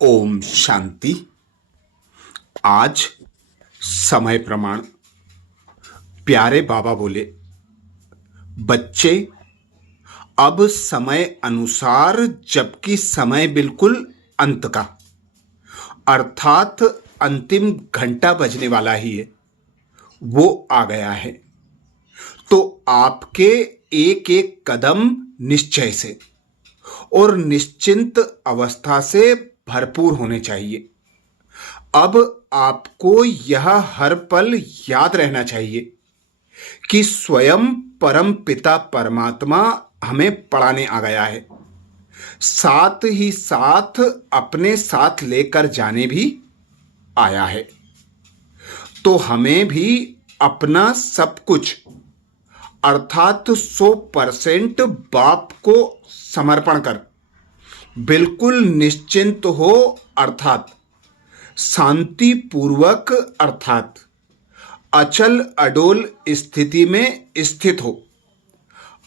ओम शांति। आज समय प्रमाण प्यारे बाबा बोले, बच्चे अब समय अनुसार, जबकि समय बिल्कुल अंत का अर्थात अंतिम घंटा बजने वाला ही है, वो आ गया है। तो आपके एक एक कदम निश्चय से और निश्चिंत अवस्था से भरपूर होने चाहिए। अब आपको यह हर पल याद रहना चाहिए कि स्वयं परम पिता परमात्मा हमें पढ़ाने आ गया है, साथ ही साथ अपने साथ लेकर जाने भी आया है। तो हमें भी अपना सब कुछ अर्थात 100% बाप को समर्पण कर बिल्कुल निश्चिंत हो, अर्थात शांति पूर्वक अर्थात अचल अडोल स्थिति में स्थित हो,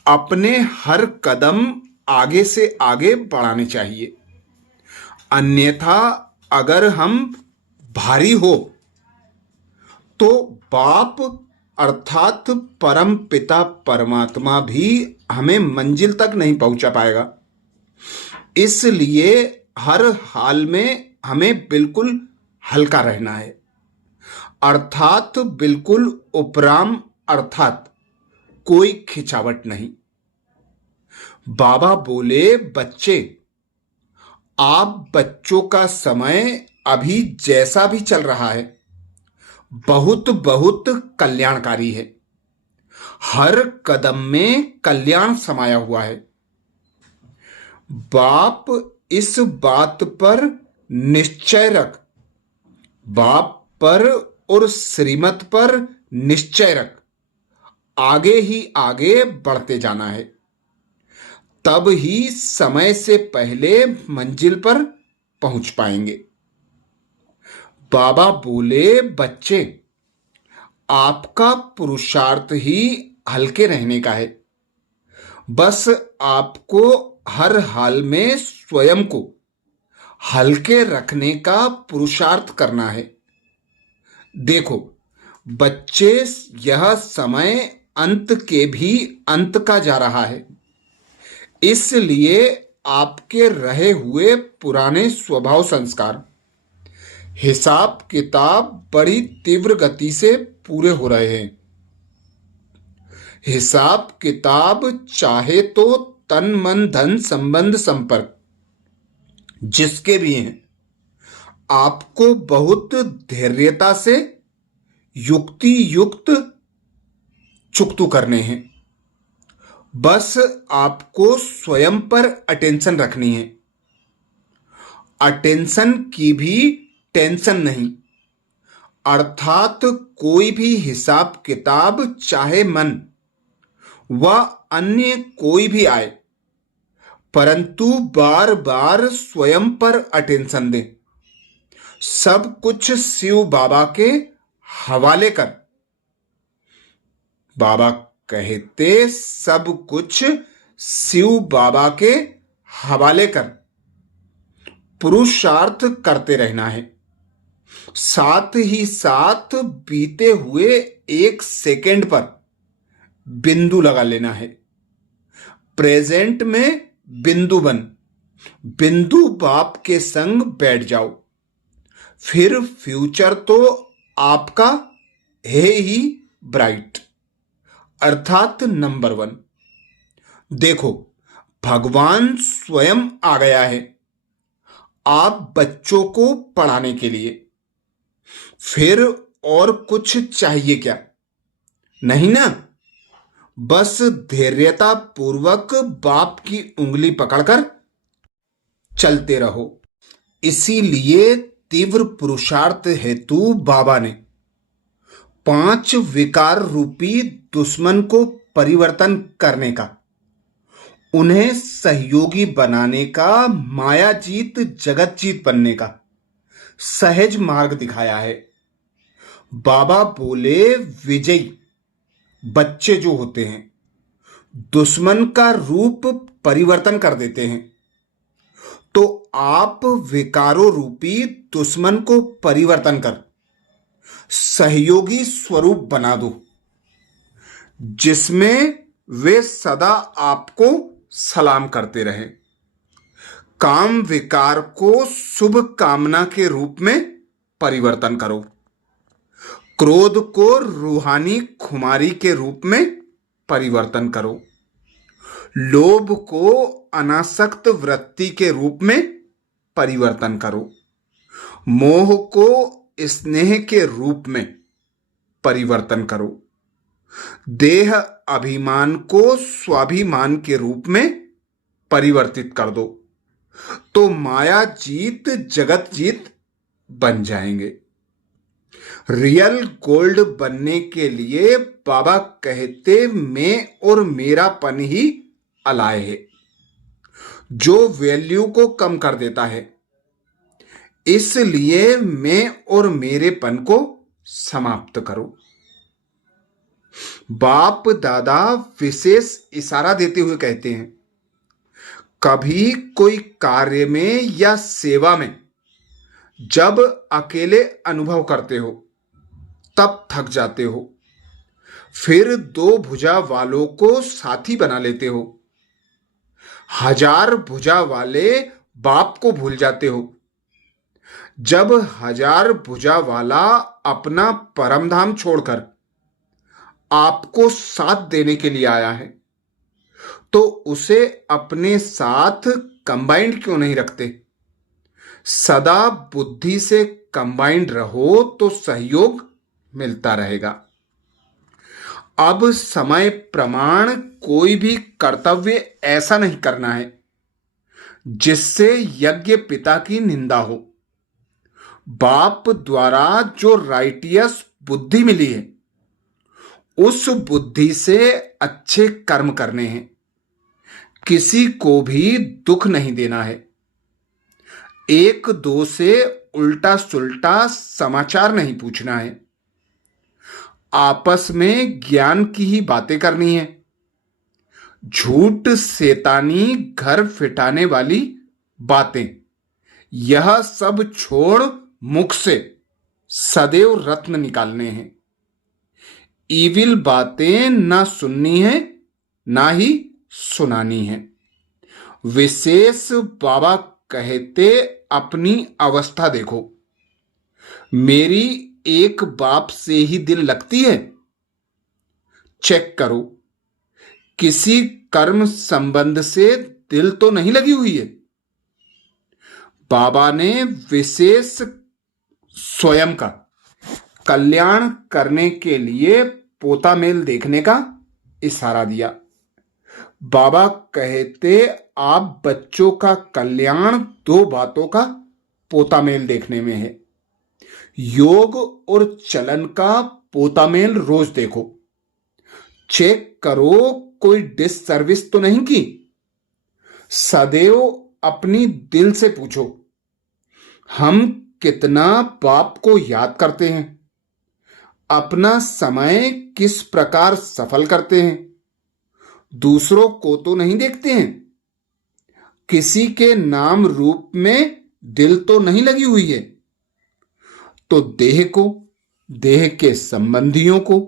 अपने हर कदम आगे से आगे बढ़ाने चाहिए। अन्यथा अगर हम भारी हो तो बाप अर्थात परम पिता परमात्मा भी हमें मंजिल तक नहीं पहुंचा पाएगा। इसलिए हर हाल में हमें बिल्कुल हल्का रहना है, अर्थात बिल्कुल उपराम, अर्थात कोई खिंचावट नहीं। बाबा बोले, बच्चे आप बच्चों का समय अभी जैसा भी चल रहा है बहुत बहुत कल्याणकारी है। हर कदम में कल्याण समाया हुआ है। बाप इस बात पर निश्चय रख, बाप पर और श्रीमत पर निश्चय रख, आगे ही आगे बढ़ते जाना है। तब ही समय से पहले मंजिल पर पहुंच पाएंगे। बाबा बोले, बच्चे आपका पुरुषार्थ ही हल्के रहने का है। बस आपको हर हाल में स्वयं को हल्के रखने का पुरुषार्थ करना है। देखो बच्चे, यह समय अंत के भी अंत का जा रहा है, इसलिए आपके रहे हुए पुराने स्वभाव संस्कार हिसाब किताब बड़ी तीव्र गति से पूरे हो रहे हैं। हिसाब किताब चाहे तो तन मन धन संबंध संपर्क जिसके भी हैं, आपको बहुत धैर्यता से युक्ति युक्त चुकतू करने हैं। बस आपको स्वयं पर अटेंशन रखनी है। अटेंशन की भी टेंशन नहीं, अर्थात कोई भी हिसाब किताब चाहे मन व अन्य कोई भी आए, परंतु बार बार स्वयं पर अटेंशन दें। सब कुछ शिव बाबा के हवाले कर। बाबा कहते, सब कुछ शिव बाबा के हवाले कर, पुरुषार्थ करते रहना है। साथ ही साथ बीते हुए एक सेकेंड पर बिंदु लगा लेना है। प्रेजेंट में बिंदु बन, बिंदु बाप के संग बैठ जाओ। फिर फ्यूचर तो आपका है ही ब्राइट, अर्थात नंबर 1। देखो भगवान स्वयं आ गया है आप बच्चों को पढ़ाने के लिए। फिर और कुछ चाहिए क्या? नहीं ना। बस धैर्यता पूर्वक बाप की उंगली पकड़कर चलते रहो। इसीलिए तीव्र पुरुषार्थ हेतु बाबा ने 5 विकार रूपी दुश्मन को परिवर्तन करने का, उन्हें सहयोगी बनाने का, माया जीत जगत जीत बनने का सहज मार्ग दिखाया है। बाबा बोले, विजयी बच्चे जो होते हैं दुश्मन का रूप परिवर्तन कर देते हैं। तो आप विकारों रूपी दुश्मन को परिवर्तन कर सहयोगी स्वरूप बना दो, जिसमें वे सदा आपको सलाम करते रहें। काम विकार को शुभ कामना के रूप में परिवर्तन करो। क्रोध को रूहानी खुमारी के रूप में परिवर्तन करो। लोभ को अनासक्त वृत्ति के रूप में परिवर्तन करो। मोह को स्नेह के रूप में परिवर्तन करो। देह अभिमान को स्वाभिमान के रूप में परिवर्तित कर दो, तो माया जीत जगत जीत बन जाएंगे। रियल गोल्ड बनने के लिए बाबा कहते मैं और मेरापन ही अलाय है, जो वैल्यू को कम कर देता है। इसलिए मैं और मेरेपन को समाप्त करो। बाप दादा विशेष इशारा देते हुए कहते हैं, कभी कोई कार्य में या सेवा में जब अकेले अनुभव करते हो तब थक जाते हो, फिर दो भुजा वालों को साथी बना लेते हो। हजार भुजा वाले बाप को भूल जाते हो। जब हजार भुजा वाला अपना परमधाम छोड़कर आपको साथ देने के लिए आया है, तो उसे अपने साथ कंबाइंड क्यों नहीं रखते? सदा बुद्धि से कंबाइंड रहो तो सहयोग मिलता रहेगा। अब समय प्रमाण कोई भी कर्तव्य ऐसा नहीं करना है जिससे यज्ञ पिता की निंदा हो। बाप द्वारा जो राइटियस बुद्धि मिली है, उस बुद्धि से अच्छे कर्म करने हैं। किसी को भी दुख नहीं देना है। एक दो से उल्टा सुल्टा समाचार नहीं पूछना है। आपस में ज्ञान की ही बातें करनी है। झूठ शैतानी घर फिटाने वाली बातें, यह सब छोड़ मुख से सदैव रत्न निकालने हैं। ईविल बातें ना सुननी है ना ही सुनानी है। विशेष बाबा कहते अपनी अवस्था देखो। मेरी एक बाप से ही दिल लगती है? चेक करो, किसी कर्म संबंध से दिल तो नहीं लगी हुई है। बाबा ने विशेष स्वयं का कल्याण करने के लिए पोता मेल देखने का इशारा दिया। बाबा कहते आप बच्चों का कल्याण दो बातों का पोता मेल देखने में है। योग और चलन का पोता मेल रोज देखो। चेक करो कोई डिससर्विस तो नहीं की। सदैव अपनी दिल से पूछो, हम कितना बाप को याद करते हैं? अपना समय किस प्रकार सफल करते हैं? दूसरों को तो नहीं देखते हैं। किसी के नाम रूप में दिल तो नहीं लगी हुई है। तो देह को, देह के संबंधियों को,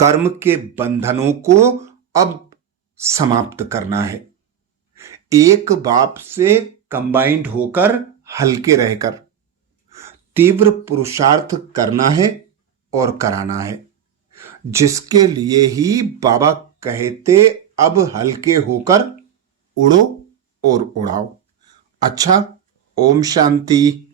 कर्म के बंधनों को अब समाप्त करना है। एक बाप से कंबाइंड होकर हल्के रहकर तीव्र पुरुषार्थ करना है और कराना है, जिसके लिए ही बाबा कहते अब हल्के होकर उड़ो और उड़ाओ। अच्छा, ओम शांति।